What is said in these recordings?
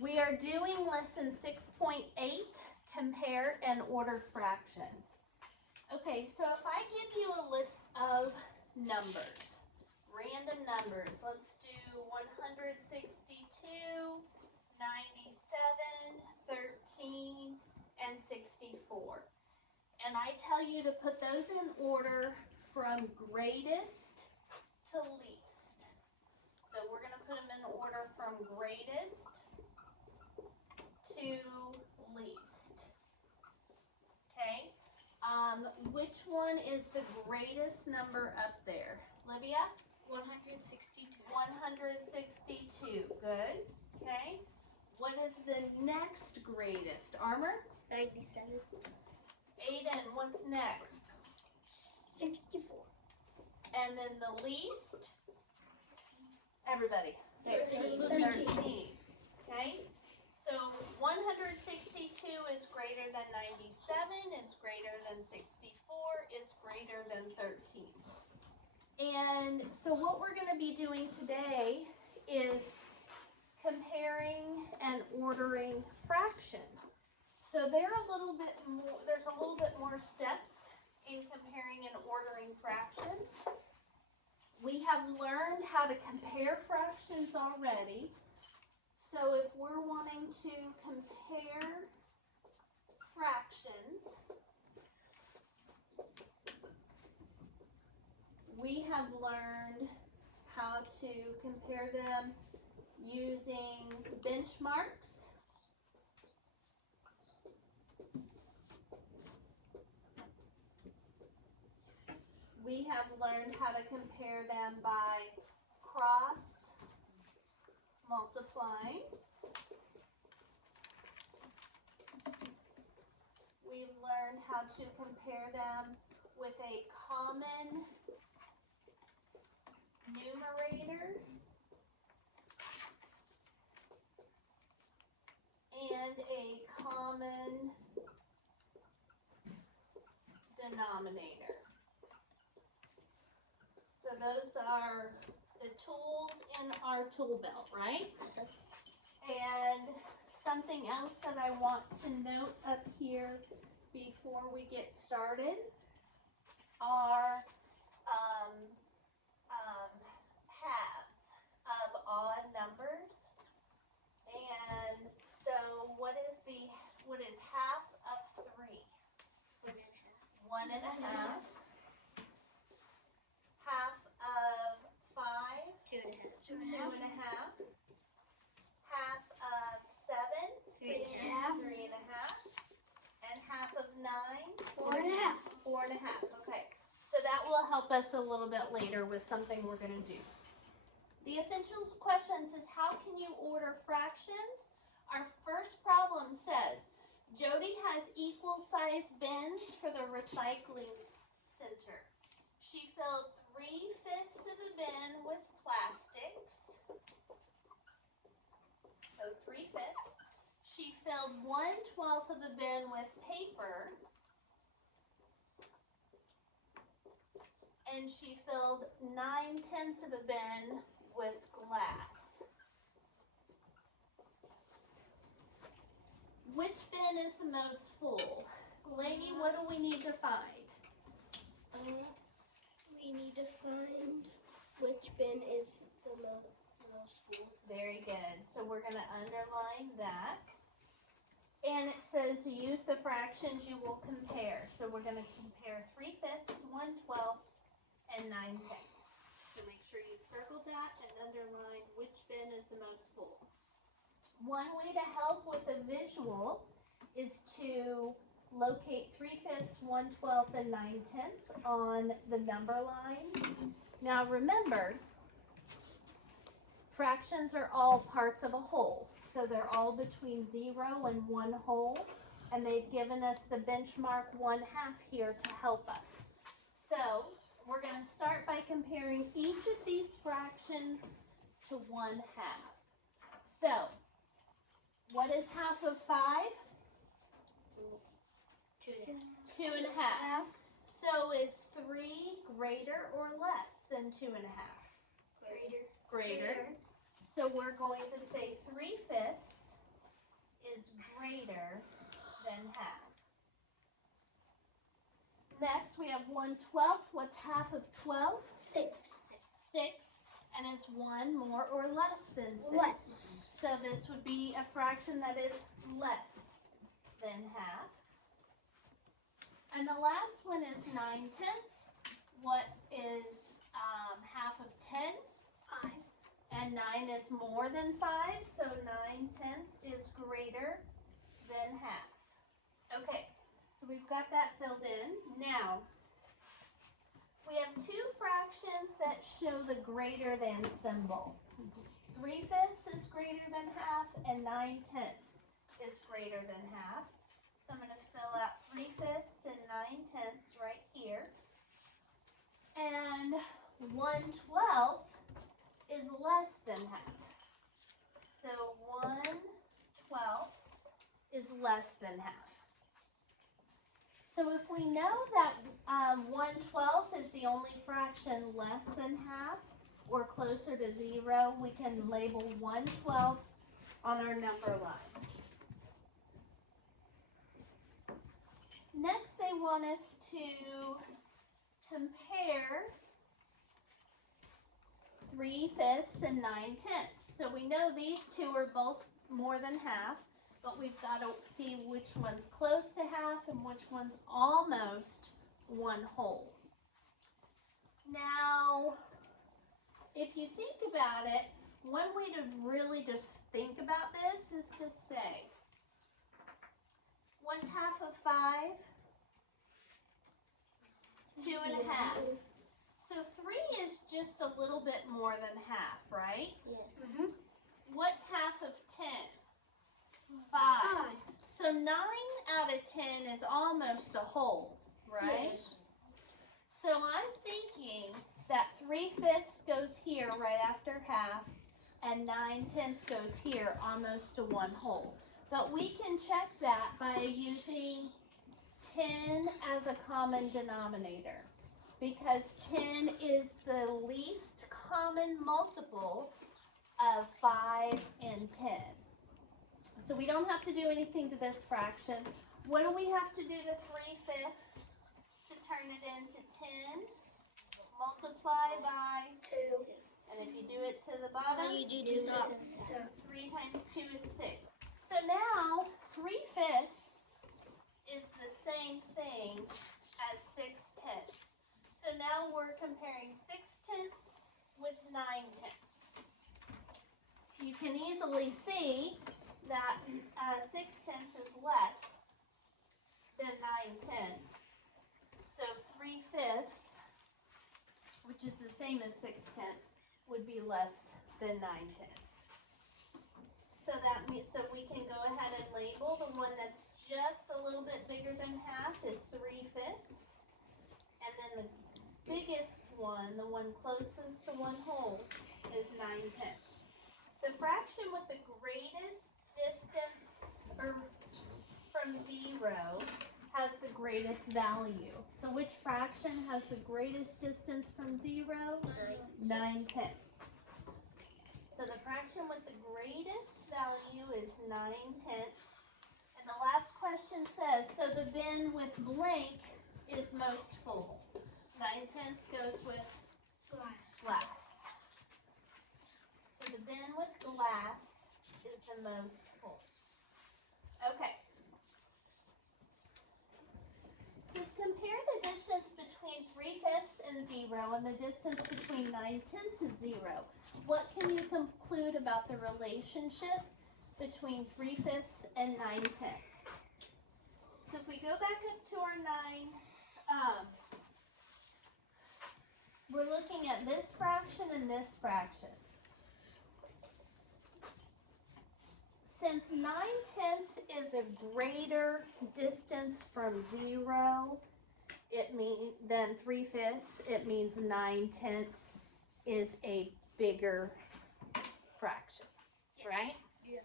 We are doing lesson 6.8, compare and order fractions. Okay, so if I give you a list of numbers, random numbers, let's do 162, 97, 13, and 64. And I tell you to put those in order from greatest to least. So we're going to put them in order from greatest to least. Okay? Which one is the greatest number up there? Livia? 162. 162. Good. Okay. What is the next greatest? Armor? 97. Aiden, what's next? 64. And then the least? Everybody. 13. 13. Okay. So 162 is greater than 97, is greater than 64, is greater than 13. And so what we're going to be doing today is comparing and ordering fractions. So there's a little bit more steps in comparing and ordering fractions. We have learned how to compare fractions already. So if we're wanting to compare fractions, we have learned how to compare them using benchmarks. We have learned how to compare them by cross multiplying. We've learned how to compare them with a common numerator and a common denominator. So those are the tools in our tool belt, right? And something else that I want to note up here before we get started are halves of odd numbers. And so what is half of 3? 1 and a half. Half of 5? 2 and a half. 2 and a half. Half of 7? 3 and a half. 3 and a half. And half of 9? 4 and a half. 4 and a half. Okay. So that will help us a little bit later with something we're going to do. The essentials questions is how can you order fractions? Our first problem says Jody has equal sized bins for the recycling center. She filled 3/5 of a bin with plastics. So 3/5. She filled 1/12 of a bin with paper. And she filled 9/10 of a bin with glass. Which bin is the most full? Lady, what do we need to find? We need to find which bin is the most full. Very good. So we're going to underline that. And it says use the fractions you will compare. So we're going to compare 3/5, 1/12, and 9/10. So make sure you circle that and underline which bin is the most full. One way to help with a visual is to locate 3/5, 1/12, and 9/10 on the number line. Now remember, fractions are all parts of a whole. So they're all between 0 and 1 whole. And they've given us the benchmark 1/2 here to help us. So we're going to start by comparing each of these fractions to 1/2. So, what is half of 5? 2 and a half. So is 3 greater or less than 2 and a half? Greater. Greater. So we're going to say 3/5 greater than half. Next, we have 1/12. What's half of 12? 6. 6. And is 1 more or less than 6? Less. So this would be a fraction that is less than half. And the last one is 9/10. What is half of 10? 5. And 9 is more than 5, so 9/10 is greater than half. Okay, so we've got that filled in. Now, we have two fractions that show the greater than symbol. 3/5 is greater than half, and 9/10 is greater than half. So I'm going to fill out 3/5 and 9/10 right here. And 1/12 is less than half. So 1/12 is less than half. So if we know that 1/12 is the only fraction less than half or closer to 0, we can label 1/12 on our number line. Next, they want us to compare 3/5 and 9/10. So we know these two are both more than half, but we've got to see which one's close to half and which one's almost 1 whole. Now, if you think about it, one way to really just think about this is to say, what's half of 5? 2.5. So 3 is just a little bit more than half, right? Yeah. What's half of 10? 5. So 9 out of 10 is almost a whole, right? Yes. So I'm thinking that 3/5 goes here right after half, and 9/10 goes here almost to 1 whole. But we can check that by using 10 as a common denominator, because 10 is the least common multiple of 5 and 10. So we don't have to do anything to this fraction. What do we have to do to 3/5 to turn it into 10? Multiply by 2. and if you do it to the bottom, You do not. 3 times 2 is 6. So now 3/5 is the same thing as 6/10. So now we're comparing 6/10 with 9/10. You can easily see that 6/10 is less than 9/10. So 3/5, which is the same as 6/10, would be less than 9/10. So that means, so we can go ahead and label the one that's just a little bit bigger than half is 3/5, and then the biggest one, the one closest to 1 whole, is 9/10. The fraction with the greatest distance from 0 has the greatest value. So which fraction has the greatest distance from 0? 9/10. So the fraction with the greatest value is 9/10. And the last question says, so the bin with blank is most full. 9/10 goes with glass. So the bin with glass is the most full. Okay. It says compare the distance between 3/5 and 0 and the distance between 9/10 and 0. What can you conclude about the relationship between 3/5 and 9/10? So if we go back up to our 9, we're looking at this fraction and this fraction. Since 9/10 is a greater distance from 0, than 3/5, it means 9/10 is a bigger fraction, right? Yeah.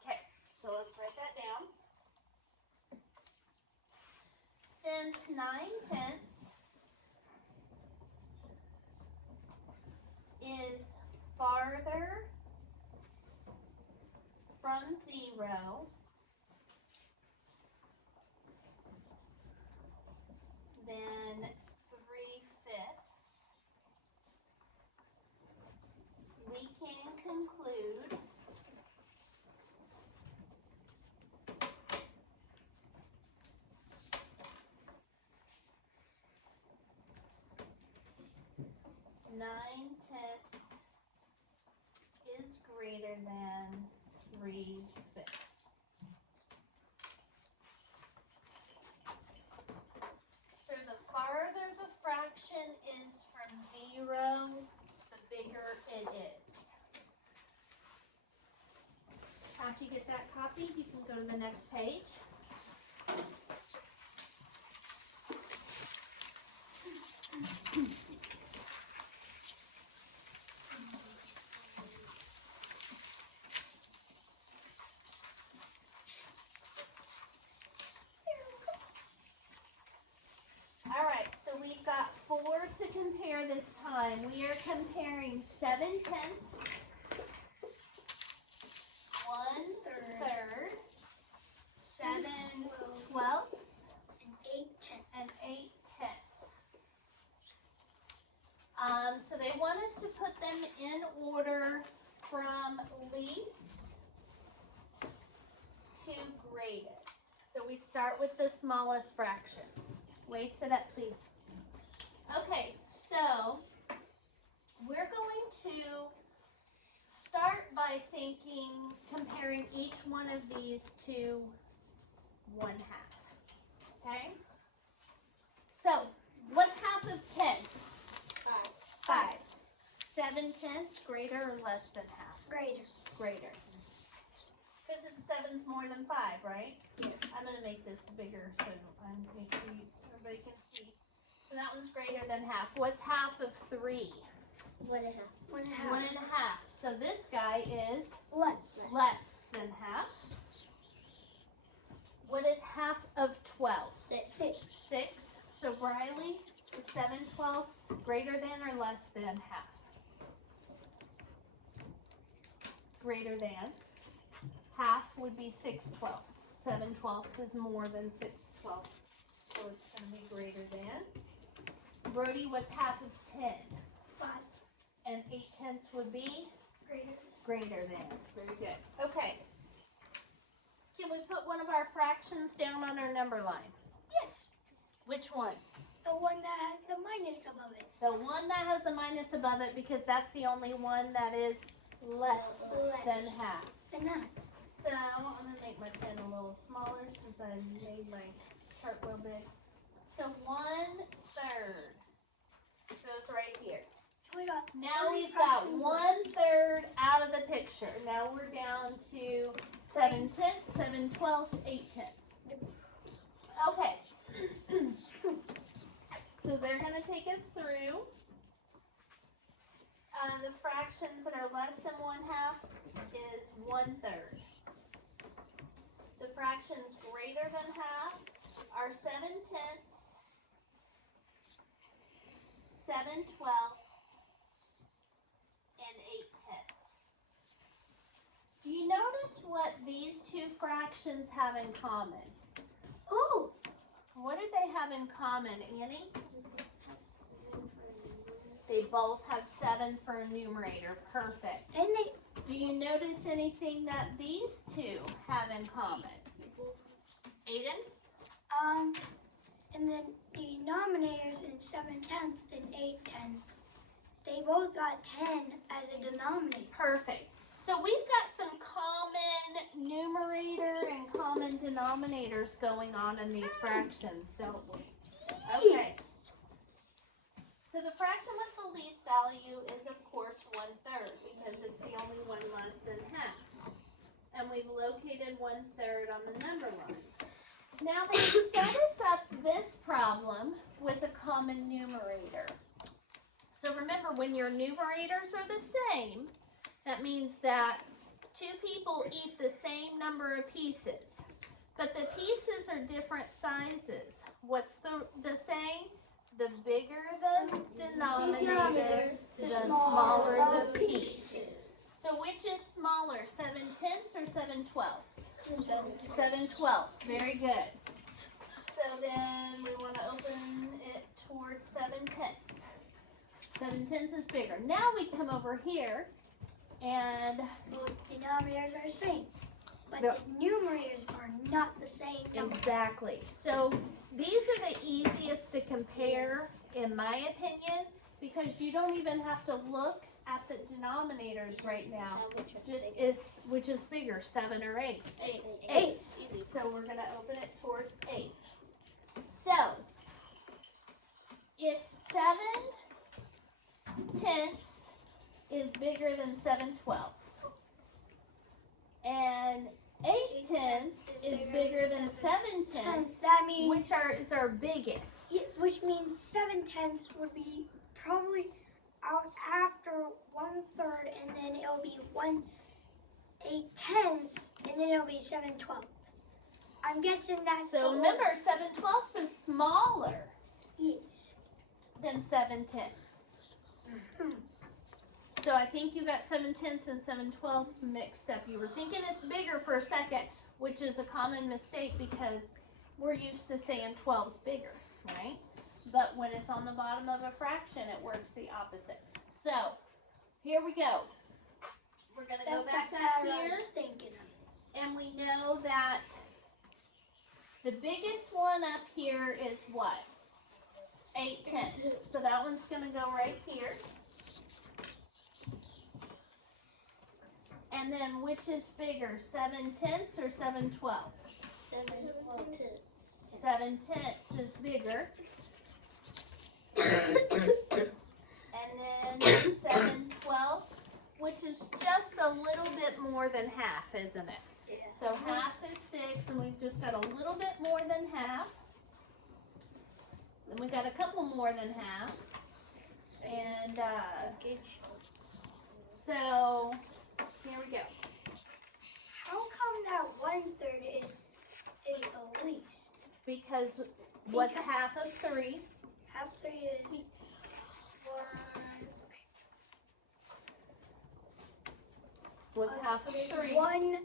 Okay, so let's write that down. Since 9/10 is farther from 0 than 3/5, we can conclude "9/10 is greater than 3/5. So the farther the fraction is from 0, the bigger it is. After you get that copy, you can go to the next page. All right, so we've got 4 to compare this time. We are comparing 7/10, 1/3, 7/12, and 8/10. So they want us to put them in order from least to greatest. So we start with the smallest fraction. Wait, sit up, please. Okay, so we're going to start by comparing each one of these to 1/2. Okay? So, what's half of 10? 5. 7/10 greater or less than half? Greater. Because it's 7's more than 5, right? Yes. I'm going to make this bigger so make sure everybody can see. So that one's greater than half. What's half of 3? 1/2. 1/2. So this guy is Less. than half. What is half of 12? 6. So Briley, is 7/12 greater than or less than half? Greater than. Half would be 6/12. 7/12 is more than 6/12. So it's going to be greater than. Brody, what's half of 10? 5. And 8/10 would be? Greater. Greater than. Very good. Okay. Can we put one of our fractions down on our number line? Yes. Which one? The one that has the minus above it. The one that has the minus above it, because that's the only one that is less than half. So I'm going to make my pen a little smaller since I made my chart real big. So 1/3 goes right here. Now we've got 1/3 out of the picture. Now we're down to 7/10, 7/12, 8/10. Okay. So they're going to take us through. The fractions that are less than 1/2 is 1/3. The fractions greater than half are 7/10, 7/12, and 8/10. Do you notice what these two fractions have in common? Oh. What do they have in common, Annie? They both have 7 for a numerator. Perfect. Do you notice anything that these two have in common? Aiden? And then denominators in 7/10 and 8/10. They both got 10 as a denominator. Perfect. So we've got some common numerator and common denominators going on in these fractions, don't we? Okay. So the fraction with the least value is, of course, 1/3, because it's the only one less than half. And we've located 1/3 on the number line. Now they set us up this problem with a common numerator. So remember, when your numerators are the same, that means that 2 people eat the same number of pieces. But the pieces are different sizes. What's the same? The bigger the denominator, the smaller the piece. So which is smaller, 7/10 or 7/12? 7/12. Very good. So then we want to open it towards 7/10. 7/10 is bigger. Now we come over here and Well, denominators are the same, but The- the numerators are not the same number. exactly. So these are the easiest to compare in my opinion because you don't even have to look at the denominators right now. Just which is bigger, 7 or 8? 8. Easy. So we're going to open it towards 8. So if 7/10 is bigger than 7/12 and 8/10 is bigger than 7/10, That means is our biggest? which means 7/10 would be probably out after 1/3, and then it'll be 1/8, and then it'll be 7/12. I'm guessing that's So the remember, 7/12 is smaller Yes. than 7/10. So I think you got 7/10 and 7/12 mixed up. You were thinking it's bigger for a second, which is a common mistake because we're used to saying 12's bigger, right? But when it's on the bottom of a fraction, it works the opposite. So here we go. We're going to go back the up pattern I here, was thinking of. and we know that the biggest one up here is what? 8/10. So that one's going to go right here. And then which is bigger, 7/10 or 7/12? 7/10. 7/10 is bigger. And then 7/12, which is just a little bit more than half, isn't it? Yeah. So half is 6, and we've just got a little bit more than half. Then we got a couple more than half. And so here we go. How come that 1/3 is the least? Because what's half of 3? Half 3 is 1. What's half of 3? 1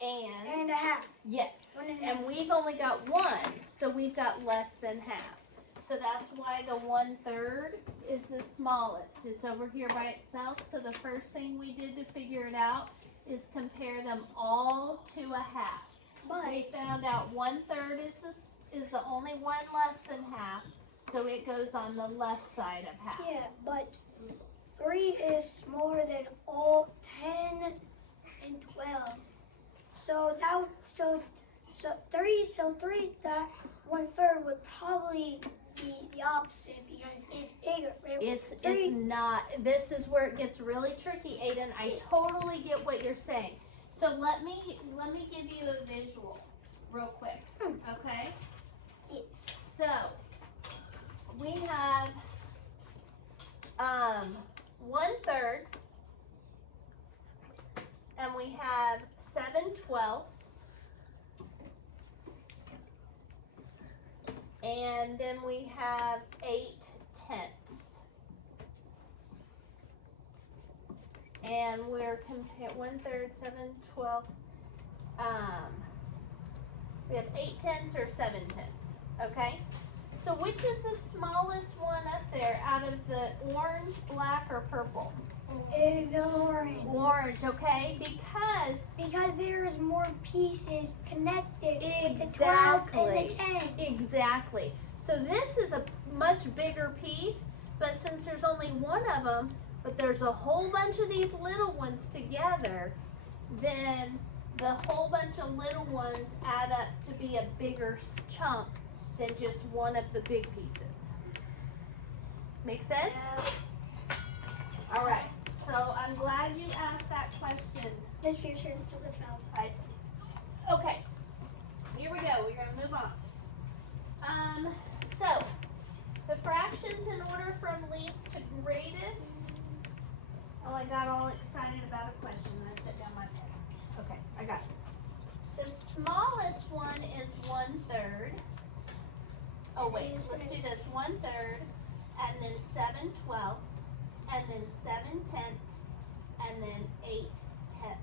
And and a half. yes. 1 and a half. And we've only got 1, so we've got less than half. So that's why the 1/3 is the smallest. It's over here by itself. So the first thing we did to figure it out is compare them all to a half. But We found out 1/3 is the only one less than half, so it goes on the left side of half. yeah, but 3 is smaller than all 10 and 12. So that so 3 that 1/3 would probably be the opposite because it's bigger. It's Three- not. This is where it gets really tricky, Aiden. I totally get what you're saying. So let me give you a visual real quick, okay? Yes. So we have 1/3, and we have 7/12, and then we have 8/10. And we're comparing 1/3, 7/12. We have 8/10 or 7/10. Okay. So which is the smallest one up there out of the orange, black, or purple? Is orange. Orange. Okay. Because there's more pieces connected with the 12 and the 10. Exactly. So this is a much bigger piece, but since there's only one of them, but there's a whole bunch of these little ones together, then the whole bunch of little ones add up to be a bigger chunk than just one of the big pieces. Make sense? Yeah. All right. So I'm glad you asked that question. Miss Pearson, so the fell. I see. Okay. Here we go. We're going to move on. So the fractions in order from least to greatest. Oh, I got all excited about a question and I set down my pen. Okay, I got it. The smallest one is 1/3. Oh wait, let's do this. 1/3, and then 7/12, and then 7/10, and then 8/10.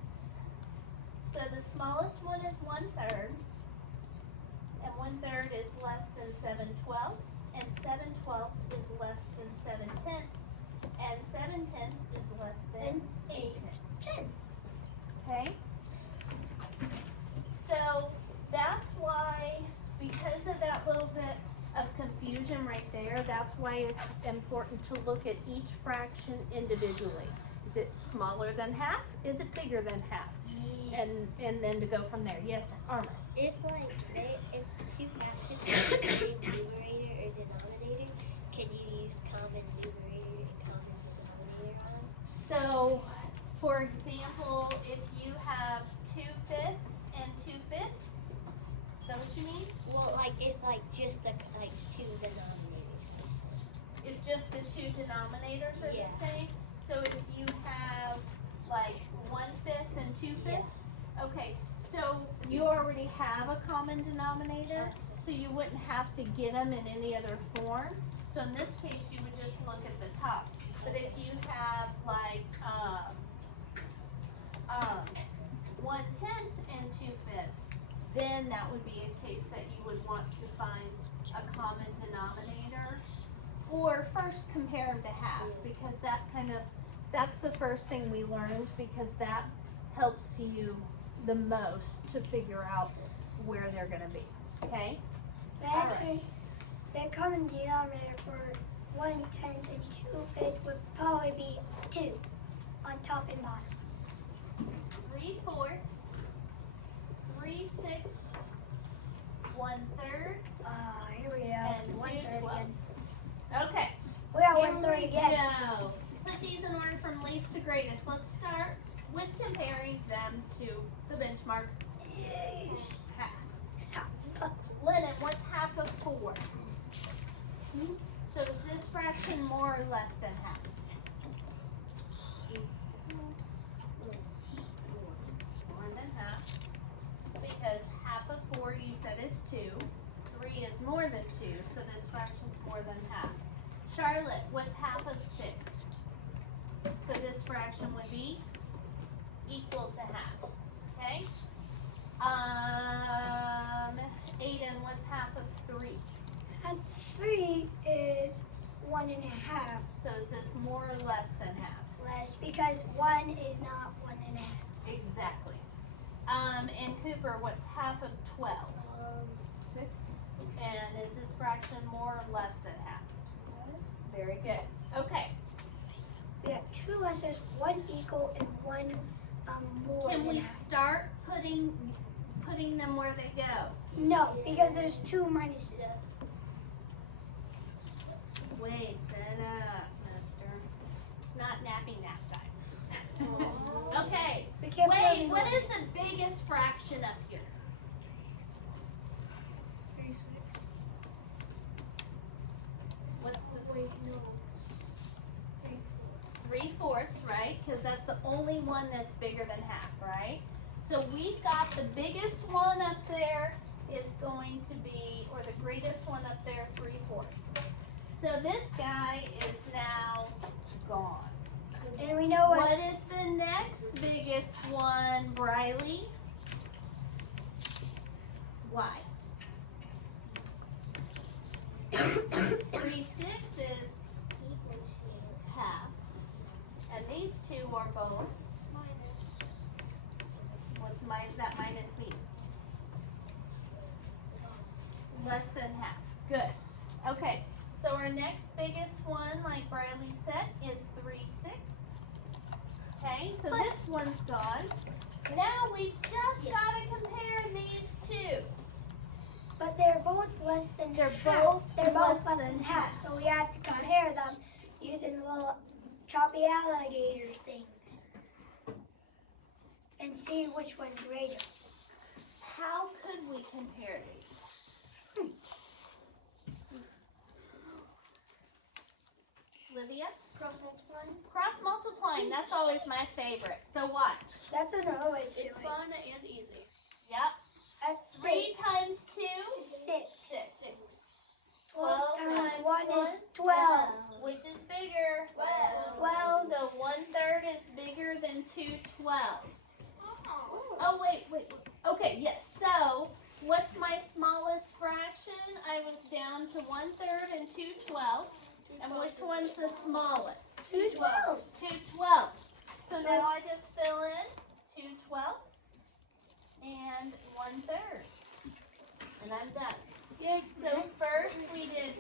So the smallest one is 1/3. and 1/3 is less than 7/12, and 7/12 is less than 7/10, and 7/10 is less than 8/10. Okay? So that's why, because of that little bit of confusion right there, that's why it's important to look at each fraction individually. Is it smaller than half? Is it bigger than half? Yes. And then to go from there. Yes, Armor. If if two fractions have the same numerator or denominator, can you use common numerator and common denominator on them? So, for example, if you have 2/5 and 2/5, is that what you mean? Well, like if just the two denominators. If just the two denominators are Yeah. the same? So if you have like 1/5 and 2/5? Okay, so you already have a common denominator, so you wouldn't have to get them in any other form. So in this case, you would just look at the top. But if you have like 1/10 and 2/5, then that would be a case that you would want to find a common denominator. Or first compare them to half, because that's the first thing we learned, because that helps you the most to figure out where they're gonna be, okay? Actually, the common denominator for 1/10 and 2/5 would probably be 2 on top and bottom. 3/4, 3/6, 1/3, Here we go. and 1/3 again. 2/12. Okay. We got Here 1/3 we again. go. Put these in order from least to greatest. Let's start with comparing them to the benchmark half. Lennon, what's half of 4? So is this fraction more or less than half? More than half. Because half of 4 you said is 2. 3 is more than 2, so this fraction's more than half. Charlotte, what's half of 6? So this fraction would be equal to half. Okay? Aiden, what's half of 3? And 3 is 1.5 So is this more or less than half? less because 1 is not 1.5. Exactly. And Cooper, what's half of 12? 6. And is this fraction more or less than half? Very good. Okay. We have 2 lessers, 1 equal and 1 more Can than we half. start putting them where they go? No, because there's 2 minuses. Wait, set up, mister. It's not nappy nap time. Okay. We can't put Wait, them what in. is the biggest fraction up here? 3/6. What's the Wait, no. 3/4, right? Because that's the only one that's bigger than half, right? So we've got the biggest one up there is going to be, or the greatest one up there, 3/4. So this guy is now gone. And we know What is the next biggest one, Briley? Why? 3/6 is Equal to half. And these two are both, what's that minus mean? Less than half. Good. Okay, so our next biggest one, like Briley said, is 3/6. Okay, so this one's gone. Now we've just got to compare these two. But they're both less than They're half. both They're both less less than than half. half. So we have to compare them using the little choppy alligator things and see which one's greater. How could we compare these? Livia? cross multiplying. Cross multiplying, that's always my favorite. So watch. That's another way to do It's it. fun and easy. Yep. That's 3 times 2? 6. 6. 12 times 1 1 is 12. Which is bigger? 12. So 1/3 is bigger than 2/12. Oh, wait. Okay, yes. So What's my smallest fraction? I was down to 1/3 and 2/12. And which one's the smallest? 2/12. 2/12. So now I just fill in 2/12 and 1/3. And I'm done. So first we did,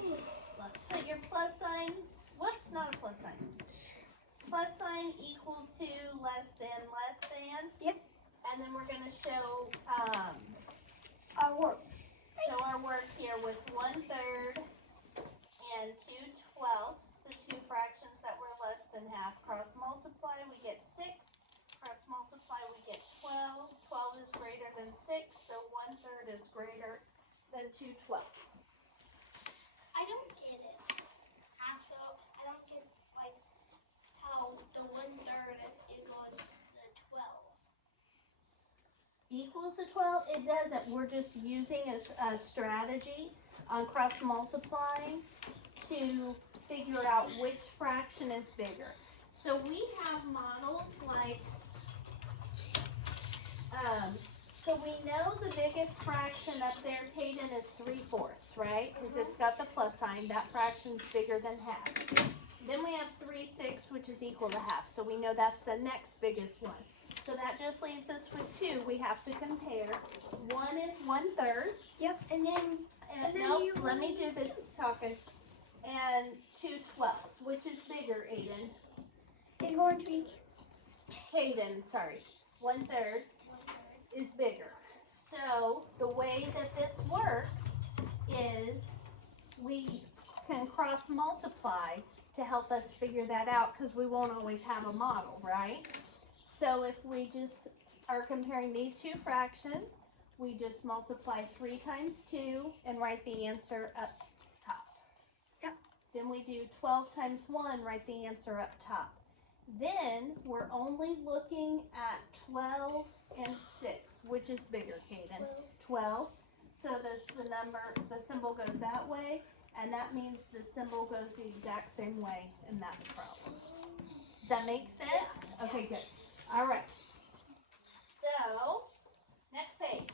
put your plus sign, whoops, not a plus sign. Plus sign equal to, less than, less than. Yep. And then we're going to show Our work. our work here with 1/3 and 2/12, the two fractions that were less than half. Cross multiply, we get 6. Cross multiply, we get 12. 12 is greater than 6, so 1/3 is greater than 2/12. I don't get it. Also, I don't get like how the 1/3 equals the 12. Equals the 12? It doesn't. We're just using a strategy on cross multiplying to figure out which fraction is bigger. So we have models like, so we know the biggest fraction up there, Hayden, is 3/4, right? Because it's got the plus sign. That fraction's bigger than half. Then we have 3/6, which is equal to half. So we know that's the next biggest one. So that just leaves us with 2. We have to compare. 1 is 1/3. Yep, and then Nope, let me do the talking. And 2/12, which is bigger, Aiden? it's going to be Hayden, sorry. 1/3 is bigger. So the way that this works is we can cross multiply to help us figure that out because we won't always have a model, right? So if we just are comparing these two fractions, we just multiply 3 times 2 and write the answer up top. Yep. Then we do 12 times 1, write the answer up top. Then we're only looking at 12 and 6, which is bigger, Kaden? 12. So the symbol goes that way, and that means the symbol goes the exact same way in that problem. Does that make sense? Okay, good. All right. So, next page.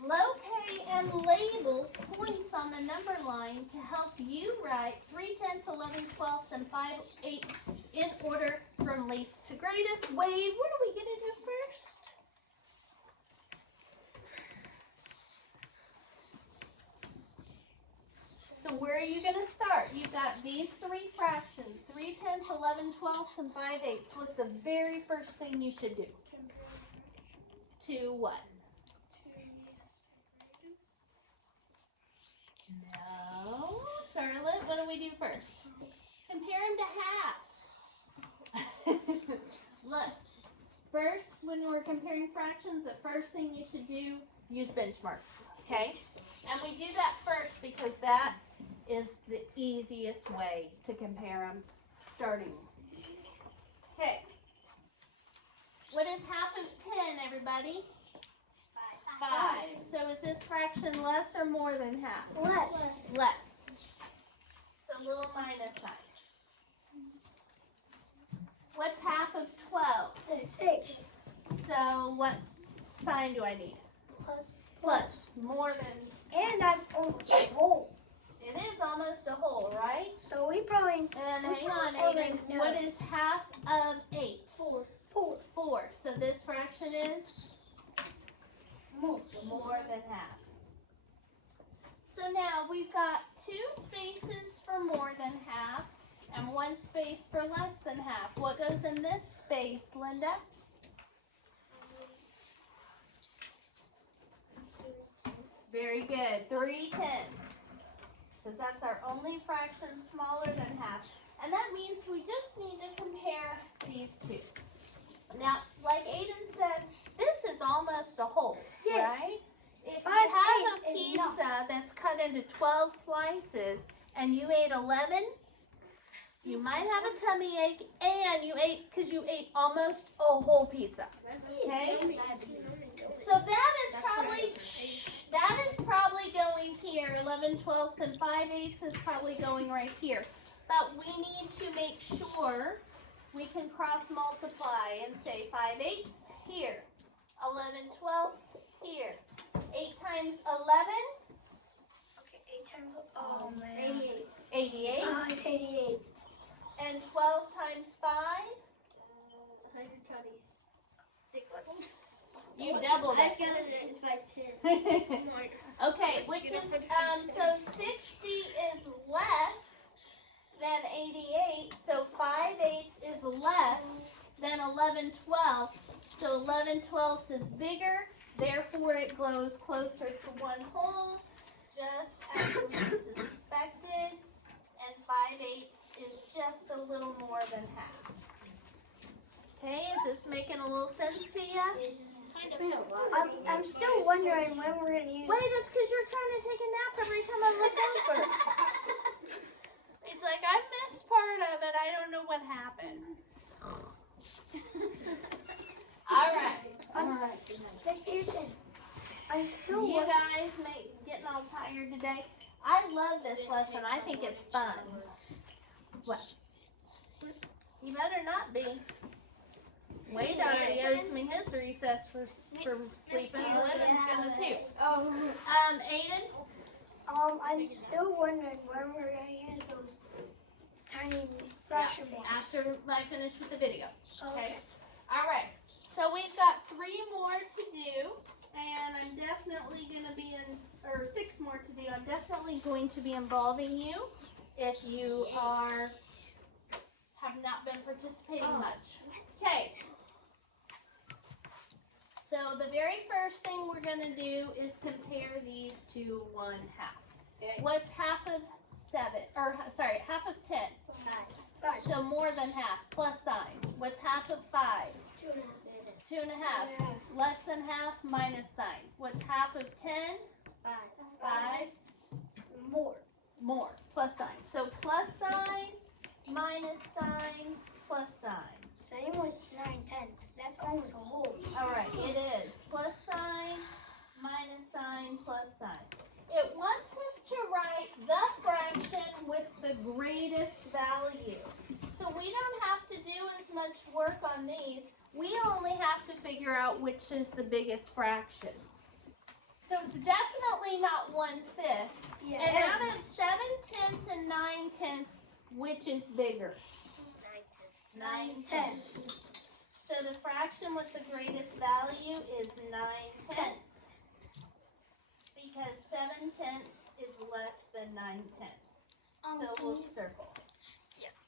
Locate and label points on the number line to help you write 3/10, 11/12, and 5/8 in order from least to greatest. Wade, what are we going to do first? So where are you going to start? You've got these 3 fractions, 3/10, 11/12, and 5/8. What's the very first thing you should do? To what? No. Charlotte, what do we do first? Compare them to half. Look, first, when we're comparing fractions, the first thing you should do, use benchmarks, okay? And we do that first because that is the easiest way to compare them, starting. Okay. What is half of 10, everybody? 5. So is this fraction less or more than half? less. Less. So little minus sign. What's half of 12? 6. So what sign do I need? Plus. More than, And that's almost a whole. it is almost a whole, right? So we probably And hang on, already Aiden. know. What is half of 8? 4. 4. So this fraction is? More than half. So now we've got 2 spaces for more than half and 1 space for less than half. What goes in this space, Linda? Very good. 3/10. Because that's our only fraction smaller than half. And that means we just need to compare these two. Now, like Aiden said, this is almost a whole, Yes. right? If you 5/8 have a is pizza not. that's cut into 12 slices and you ate 11, you might have a tummy ache and you ate, because you ate almost a whole pizza. Okay? So that is probably going here. 11/12 and 5/8 is probably going right here. But we need to make sure we can cross multiply and say 5/8 here, 11/12 here. times 11? Okay, 8 times. Oh man. 88. It's 88. And 12 times 5? 126. You doubled I it. got it by 10. Okay, which is, so 60 is less than 88, so 5/8 is less than 11/12. So 11/12 is bigger, therefore it goes closer to 1 whole, just as we suspected, and 5/8 is just a little more than half. Okay, is this making a little sense to you? I'm still wondering when we're gonna use. Wait, it's because you're trying to take a nap every time I look over. It's like I missed part of it. I don't know what happened. All right. Miss Pearson, I'm still You guys getting all tired today? I love this lesson. I think it's fun. What? You better not be. Wade already owes me his recess for sleeping. Lynn's gonna too. Aiden? I'm still wondering when we're gonna use those tiny fraction ones. After I finish with the video. Okay. All right. So we've got 3 more to do, and I'm definitely going to be or 6 more to do. I'm definitely going to be involving you if you have not been participating much. Okay. So the very first thing we're going to do is compare these to 1/2. Okay. What's half of 7? Or sorry, half of 10? 5. So more than half. Plus sign. What's half of 5? 2.5. 2.5. Less than half, minus sign. What's half of 10? 5. More. Plus sign. So plus sign, minus sign, plus sign. Same with 9/10. That's almost a whole. All right, it is. Plus sign, minus sign, plus sign. It wants us to write the fraction with the greatest value. So we don't have to do as much work on these. We only have to figure out which is the biggest fraction. So it's definitely not 1/5. Yeah. And out of 7/10 and 9/10, which is bigger? 9/10. So the fraction with the greatest value is 9/10. Because 7/10 is less than 9/10. So we'll circle.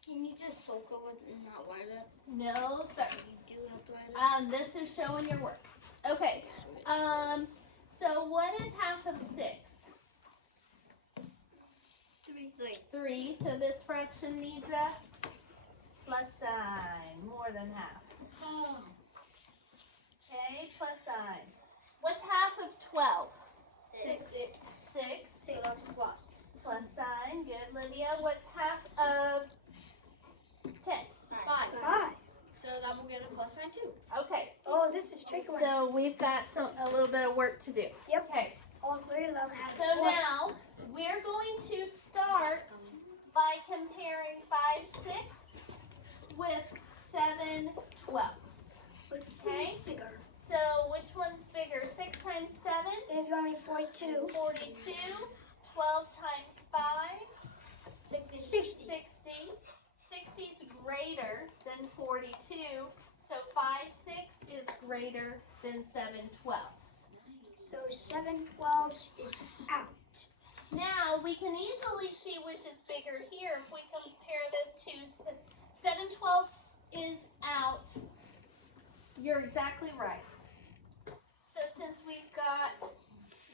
Can you just circle it and not write it? No, sorry. You do have to write it. This is showing your work. Okay. So what is half of 6? 3. So this fraction needs a plus sign, more than half. Okay, plus sign. What's half of 12? 6. 6. So that's plus. Plus sign. Good, Lydia. What's half of 10? 5. So that will get a plus sign too. Okay. Oh, this is tricky one. So we've got a little bit of work to do. Yep. Okay. All 3 of them have. So now we're going to start by comparing 5/6 with 7/12. Okay. Bigger. So which one's bigger? 6 times 7? It's gonna be 42. 42. 12 times 5? 60. 60. 60 is greater than 42. So 5/6 is greater than 7/12. So 7/12 is out. Now we can easily see which is bigger here if we compare the two. 7/12 is out. You're exactly right. So since we've got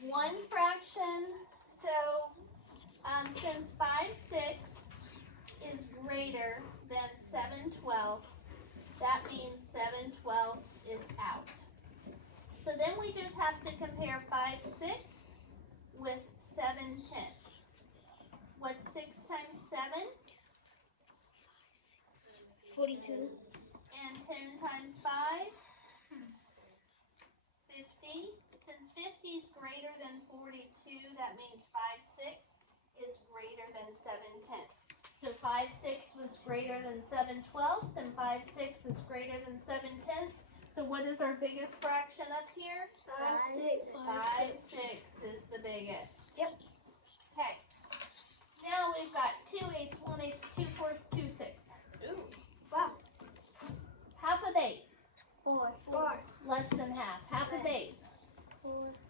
one fraction, so since 5/6 is greater than 7/12, that means 7/12 is out. So then we just have to compare 5/6 with 7/10. What's 6 times 7? 42. And 10 times 5? 50. Since 50 is greater than 42, that means 5/6 is greater than 7/10. So 5/6 was greater than 7/12, and 5/6 is greater than 7/10. So what is our biggest fraction up here? 5/6 is the biggest. Yep. Okay. Now we've got 2/8, 1/8, 2/4, 2/6. Ooh. Wow. Half of 8, 4. less than half. Half of 8,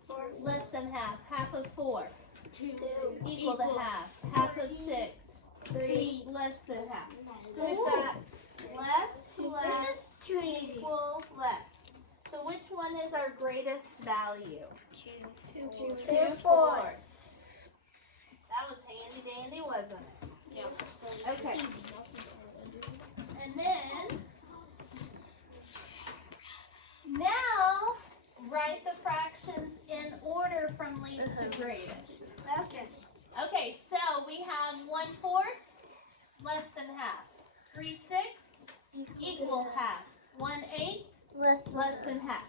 4. less than half. Half of 4, 2. equal to half. Half of 6, 3, less than half. So we've got less, This is too easy. equal, less. So which one is our greatest value? 2/4. That was handy dandy, wasn't it? Yeah. Okay. And then, now, write the fractions in order from least to greatest. Okay. Okay, so we have 1/4, less than half. 3/6, equal half. 1/8, less than half.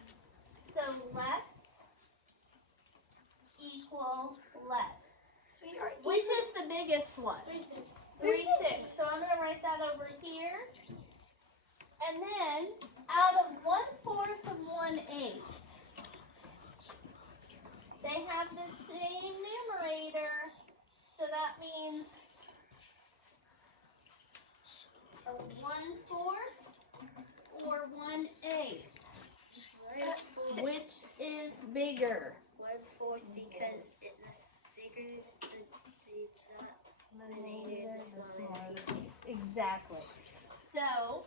So less equal less. Sweetheart, Which is the biggest one? 3/6. So I'm going to write that over here. And then out of 1/4 and 1/8, they have the same numerator. So that means 1/4 or 1/8. Which is bigger? 1/4 because it's bigger, it's not eliminated, the smaller the piece. Exactly. So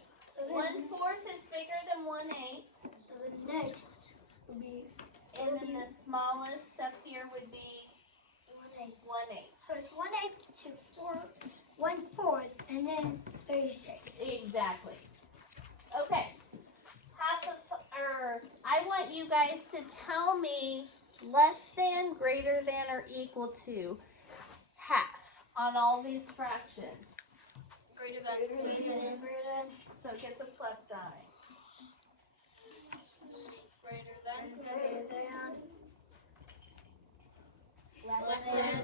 1/4 is bigger than 1/8. So the next would be And then the smallest up here would be 1/8. 1/8. So it's 1/8 to 1/4, and then 36. Exactly. Okay. I want you guys to tell me less than, greater than, or equal to half on all these fractions. Greater than. So it gets a plus sign. Greater than. Less than.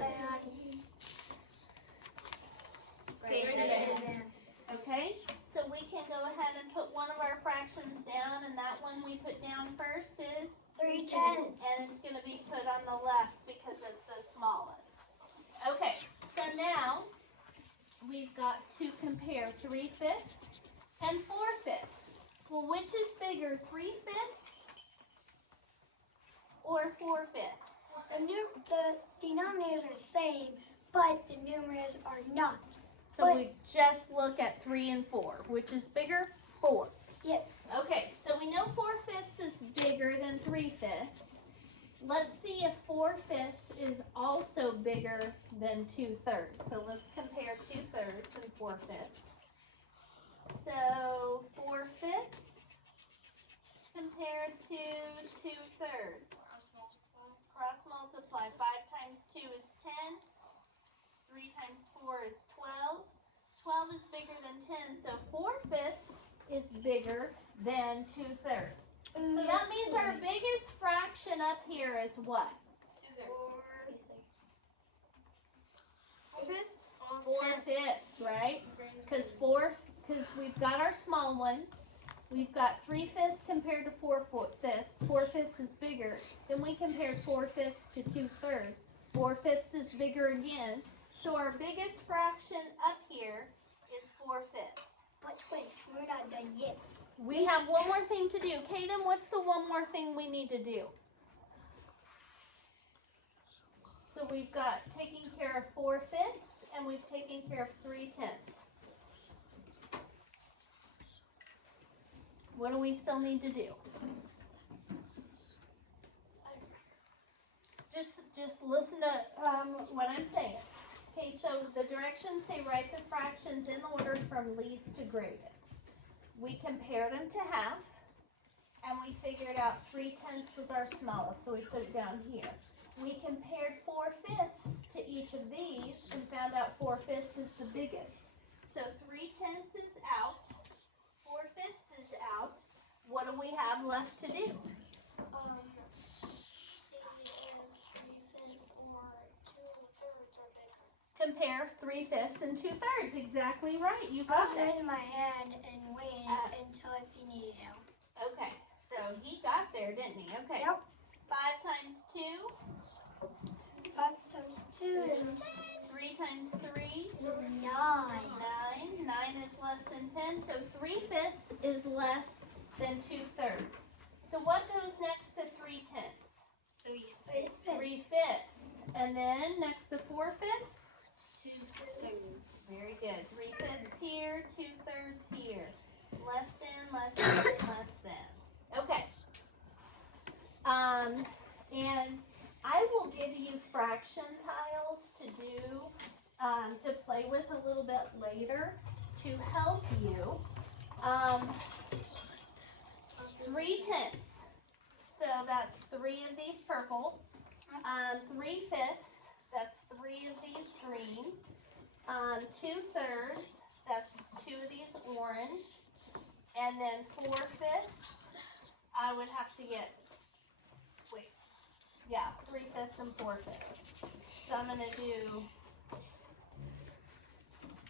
Greater than. Okay, so we can go ahead and put one of our fractions down, and that one we put down first is 3/10. and it's going to be put on the left because it's the smallest. Okay, so now we've got to compare 3/5 and 4/5. Well, which is bigger, 3/5 or 4/5? The denominators are the same, but the numerators are not. So But- we just look at 3 and 4. Which is bigger? 4. Yes. Okay, so we know 4/5 is bigger than 3/5. Let's see if 4/5 is also bigger than 2/3. So let's compare 2/3 and 4/5. So 4/5 compared to 2/3. Cross multiply. 5 times 2 is 10. 3 times 4 is 12. 12 is bigger than 10, so 4/5 is bigger than 2/3. So that means our biggest fraction up here is what? 4/5, right? Because we've got our small one. We've got 3/5 compared to 4/5. 4/5 is bigger. Then we compared 4/5 to 2/3. 4/5 is bigger again. So our biggest fraction up here is 4/5. But wait, we're not done yet. We have one more thing to do. Kaden, what's the one more thing we need to do? So we've got taking care of 4/5 and we've taken care of 3/10. What do we still need to do? Just listen to what I'm saying. Okay, so the directions say write the fractions in order from least to greatest. We compared them to half, and we figured out 3/10 was our smallest, so we put it down here. We compared 4/5 to each of these and found out 4/5 is the biggest. So 3/10 is out, 4/5 is out. What do we have left to do? Compare 3/5 and 2/3. Exactly right. You I was got it. raising my hand and waiting until if you needed help. Okay, so he got there, didn't he? Okay. Yep. 5 times 2, 5 times 2 is 3 times 3, 9. 9. 9 is less than 10, so 3/5 is less than 2/3. So what goes next to 3/10? 3/5. 3/5. And then next to 4/5? 2/3. Very good. 3/5 here, 2/3 here. Less than, less than, less than. Okay. And I will give you fraction tiles to do, to play with a little bit later to help you. 3/10. So that's 3 of these purple. 3/5. That's 3 of these green. 2/3. That's 2 of these orange. And then 4/5. I would have to get, 3/5 and 4/5. So I'm going to do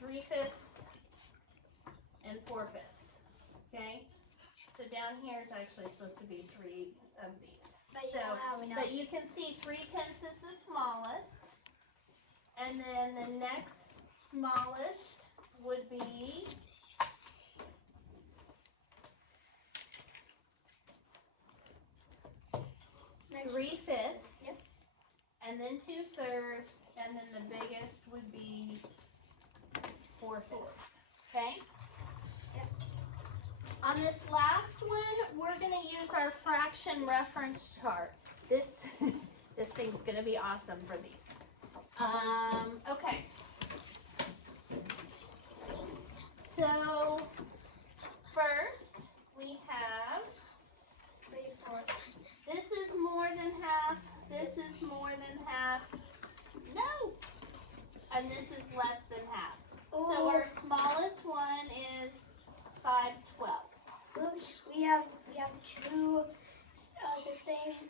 3/5 and 4/5. Okay? So down here is actually supposed to be 3 of these. But you don't have enough. But you can see 3/10 is the smallest. And then the next smallest would be 3/5. Yep. And then 2/3, and then the biggest would be 4/5. Okay? Yes. On this last one, we're going to use our fraction reference chart. This this thing's going to be awesome for these. Okay. So first we have, this is more than half, this is more than half, no, and this is less than half. So our smallest one is 5/12. Look, we have 2 the same